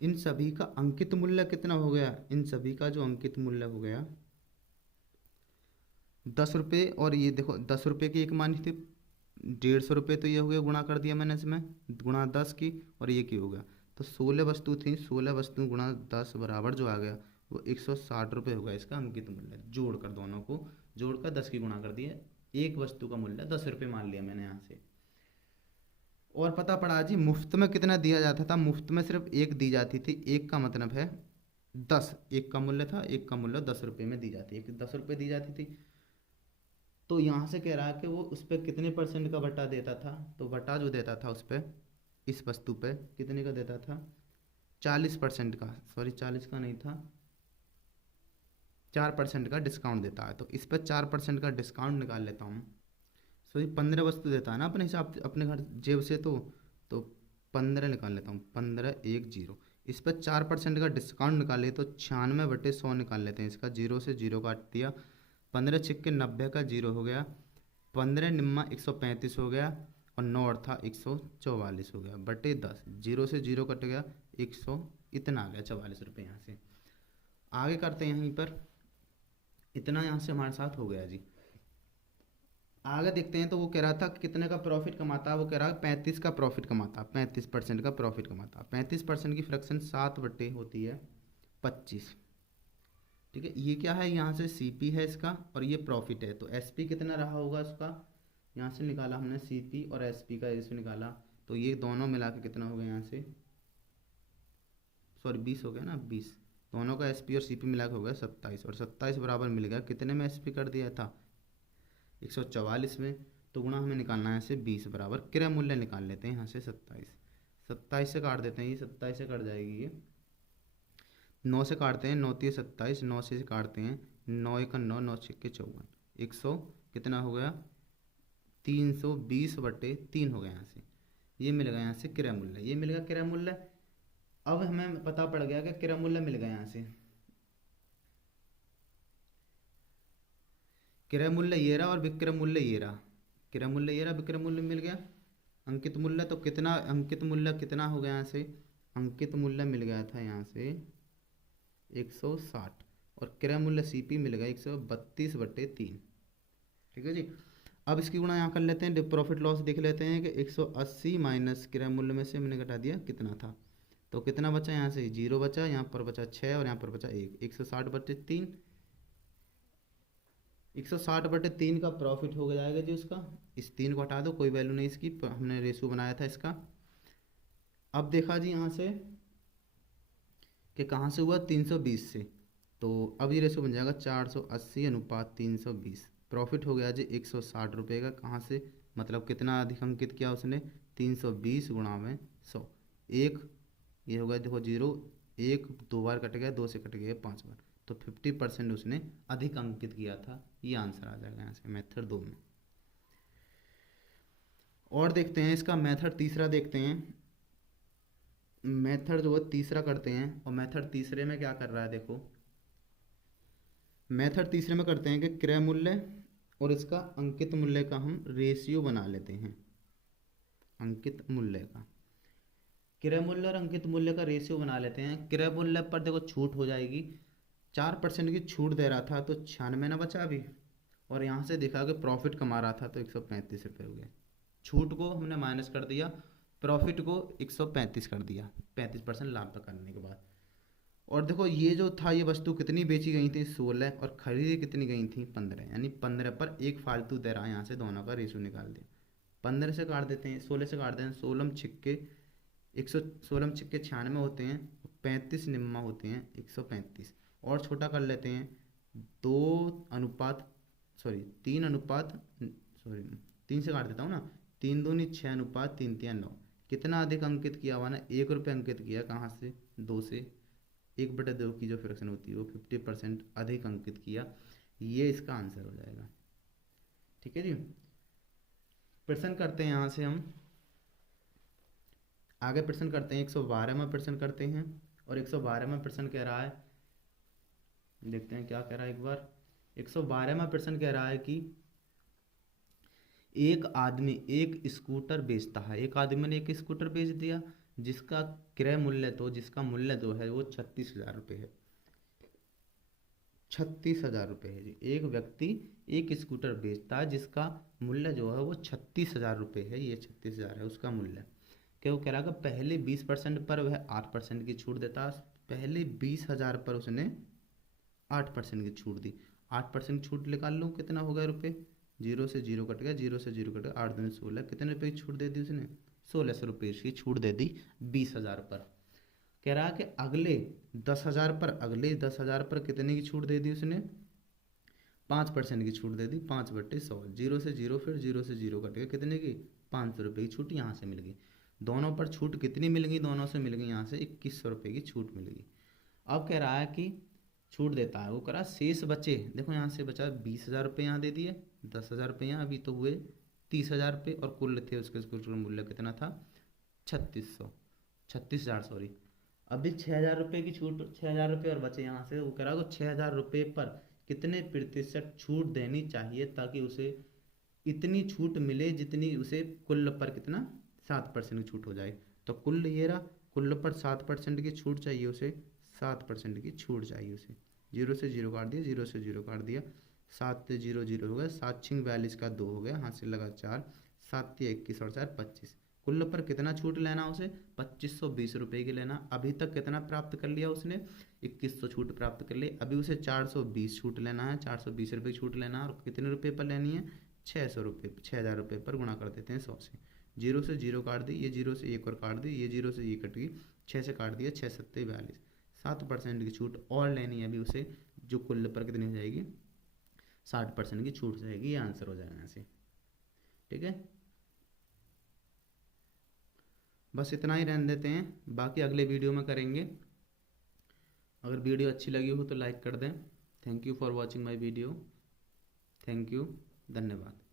इन सभी का अंकित मूल्य कितना हो गया? इन सभी का जो अंकित मूल्य हो गया 10 रुपये। और ये देखो 10 रुपये की एक मानी थी, 150 रुपये, तो ये हो गया, गुणा कर दिया मैंने इसमें, गुणा 10 की, और ये की हो गया, तो 16 वस्तु थी, 16 वस्तु गुणा 10 बराबर जो आ गया वो 160 रुपये हो गया इसका अंकित मूल्य। जोड़कर दोनों को जोड़कर 10 की गुणा कर दिया, एक वस्तु का मूल्य 10 रुपये मान लिया मैंने यहाँ से। और पता पड़ा जी मुफ्त में कितना दिया जाता था? मुफ्त में सिर्फ एक दी जाती थी। एक का मतलब है 10, एक का मूल्य था, एक का मूल्य 10 रुपये में दी जाती है, 10 रुपये दी जाती थी। तो यहाँ से कह रहा है कि वो उस पर कितने % का बटा देता था? तो बटा जो देता था उस पर, इस वस्तु पे कितने का देता था? 40% का, सॉरी 40 का नहीं था, 4% का डिस्काउंट देता है। तो इस पर 4% का डिस्काउंट निकाल लेता हूँ। सो ये 15 वस्तु देता है ना अपने हिसाब, अपने घर जेब से, तो 15 निकाल लेता हूँ, 1510। इस पर 4% का डिस्काउंट निकाले तो 96/100 निकाल लेते हैं इसका। 0 से 0 काट दिया, 15 छिक्के 90 का 0 हो गया, 15 निम्मा 135 हो गया, और 9 था 144 हो गया, बटे 10। 0 से 0 कट गया, 100 इतना आ गया 44 रुपये। यहाँ से आगे करते हैं, यहीं पर इतना यहाँ से हमारे साथ हो गया जी। आगे देखते हैं, तो वो कह रहा था कि कितने का प्रॉफिट कमाता है? वो कह रहा है 35 का प्रॉफिट कमाता, 35% का प्रॉफिट कमाता। 35% की फ्रैक्शन 7 बटे होती है 25, ठीक है, ये क्या है, यहाँ से सीपी है इसका और ये प्रॉफिट है, तो एसपी कितना रहा होगा इसका, यहाँ से निकाला हमने सीपी और एसपी का इसमें निकाला, तो ये दोनों मिला के कितना हो गया यहाँ से, सॉरी 20 हो गया ना, 20, दोनों का एसपी और सीपी मिला के हो गया 27, और 27 बराबर मिल गया कितने में एसपी कर दिया था 144 में, तो गुणा हमें निकालना है ऐसे 20 बराबर क्रय मूल्य निकाल लेते हैं यहाँ से 27 से काट देते हैं, ये 27 से कट जाएगी, ये 9 से काटते हैं, 9 3 27, 9 से काटते हैं, 9 1 9, 9 6 54, 100 कितना हो गया 320/3 हो गया यहाँ से, ये मिल गया यहाँ से क्रय मूल्य, ये मिल गया क्रय मूल्य। अब हमें पता पड़ गया कि क्रय मूल्य मिल गया यहाँ से, क्रय मूल्य ये रहा और विक्रय मूल्य ये रहा, क्रय मूल्य ये रहा, विक्रय मूल्य मिल गया, अंकित मूल्य तो कितना, अंकित मूल्य कितना हो गया यहाँ से, अंकित मूल्य मिल गया था यहाँ से 160 और क्रय मूल्य सीपी मिल गया 132/3, ठीक है जी। अब इसकी गुणा यहाँ कर लेते हैं, प्रॉफिट लॉस देख लेते हैं कि 180 माइनस क्रय मूल्य में से हमने घटा दिया कितना था, तो कितना बचा यहाँ से 0 बचा, यहाँ पर बचा 6 और यहाँ पर बचा 1, 160/3, 160/3 का प्रॉफिट हो जाएगा जी उसका, इस 3 को हटा दो, कोई वैल्यू नहीं इसकी, हमने रेशो बनाया था इसका। अब देखा जी यहाँ से कि कहाँ से हुआ 320 से, तो अब ये रेशो बन जाएगा 480/320, प्रॉफिट हो गया जी 160 रुपये का, कहाँ से, मतलब कितना अधिक अंकित किया उसने 320 गुणा में 100, एक ये होगा देखो 0, 1 2 बार कट गया, 2 से कट गया 5 बार, तो 50% उसने अधिक अंकित किया था, ये आंसर आ जाएगा यहाँ से मेथड 2 में। और देखते हैं इसका मेथड तीसरा, देखते हैं मेथड जो है तीसरा करते हैं, और मेथड तीसरे में क्या कर रहा है देखो, मेथड तीसरे में करते हैं कि क्रय मूल्य और इसका अंकित मूल्य का हम रेशियो बना लेते हैं, अंकित मूल्य का, क्रय मूल्य और अंकित मूल्य का रेशियो बना लेते हैं। क्रय मूल्य पर देखो छूट हो जाएगी, 4% की छूट दे रहा था तो 96 ना बचा अभी, और यहाँ से देखा कि प्रॉफिट कमा रहा था तो 135 रुपये हो गए, छूट को हमने माइनस कर दिया, प्रॉफिट को 135 कर दिया 35% लाभ करने के बाद। और देखो ये जो था, ये वस्तु कितनी बेची गई थी 16 और खरीदी कितनी गई थी 15, यानी 15 पर एक फालतू दे रहा है, यहाँ से दोनों का रेशियो निकाल दिया, 15 से काट देते हैं, 16 से काट देते हैं, 16 छिक्के 116 छिक्के 96 होते हैं, 35 निम्मा होते हैं 135, और छोटा कर लेते हैं 3 से काट देता हूँ ना, 3 दूनी 6/3 3 9, कितना अधिक अंकित किया हुआ ना, 1 रुपये अंकित किया, कहाँ से 2 से, 1/2 की जो फ्रैक्शन होती है वो 50% अधिक अंकित किया, ये इसका आंसर हो जाएगा, ठीक है जी। प्रश्न करते हैं यहाँ से हम आगे, प्रश्न करते हैं 112 में प्रश्न करते हैं, और 112 में प्रश्न कह रहा है, देखते हैं क्या कह रहा है एक बार। 112 में प्रश्न कह रहा है कि एक आदमी एक स्कूटर बेचता है, एक आदमी ने एक स्कूटर बेच दिया जिसका क्रय मूल्य, तो जिसका मूल्य जो है वो 36,000 रुपये है, 36,000 रुपये है जी। एक व्यक्ति एक स्कूटर बेचता है जिसका मूल्य जो है वो 36,000 रुपये है, ये 36,000 है उसका मूल्य, क्या वो कह रहा है कि पहले 20% पर वह 8% की छूट देता, पहले 20,000 पर उसने 8% की छूट दी, 8% छूट निकाल लो कितना हो गया रुपये, 0 से 0 कट गया, 0 से 0 कट गया, 8 दूनी 16, कितने रुपये की छूट दे दी उसने, 1600 रुपये की छूट दे दी 20,000 पर। कह रहा है कि अगले 10,000 पर कितने की छूट दे दी उसने, 5% की छूट दे दी, 5/100, 0 से 0, फिर 0 से 0 कट गया, कितने की 500 रुपये की छूट यहाँ से मिल गई, दोनों पर छूट कितनी मिल गई, दोनों से मिल गई यहाँ से 2100 रुपये की छूट मिल गई। अब कह रहा है कि छूट देता है, वो कह रहा शेष बचे, देखो यहाँ से बचा 20,000 रुपये, यहाँ दे दिए 10,000 रुपये, यहाँ अभी तो हुए 30,000 रुपये, और कुल थे उसके मूल्य कितना था 36,000 सॉरी, अभी 6,000 रुपये की छूट, 6,000 रुपये और बचे यहाँ से, वो कह रहा है 6,000 रुपये पर कितने प्रतिशत छूट देनी चाहिए ताकि उसे इतनी छूट मिले जितनी उसे कुल पर कितना 7% की छूट हो जाए, तो कुल ये रहा, कुल पर 7% की छूट चाहिए उसे, 7% की छूट चाहिए उसे, 0 से 0 काट दिया, 0 से 0 काट दिया, 7 से 0 0 हो गया, 7 छिंग 42 का 2 हो गया, हाथ से लगा 4, 7 21 और 4 25, कुल पर कितना छूट लेना उसे 2520 रुपये की लेना। अभी तक कितना प्राप्त कर लिया उसने 2100 छूट प्राप्त कर ली। अभी उसे 420 छूट लेना है, 420 रुपये छूट लेना है, और कितने रुपये पर लेनी है, 600 रुपये, 6000 रुपये पर गुणा कर देते हैं 100 से। जीरो से जीरो काट दी, ये जीरो से एक और काट दी, ये जीरो से ये कट गई, 6 से काट दिया, 6 सत्ते 42, 7% की छूट और लेनी है अभी उसे, जो कुल पर कितनी हो जाएगी, 60% की छूट जाएगी। ये आंसर हो जाएगा ऐसे। ठीक है, बस इतना ही रहने देते हैं, बाकी अगले वीडियो में करेंगे। अगर वीडियो अच्छी लगी हो तो लाइक कर दें। Thank you for watching my video. Thank you, धन्यवाद।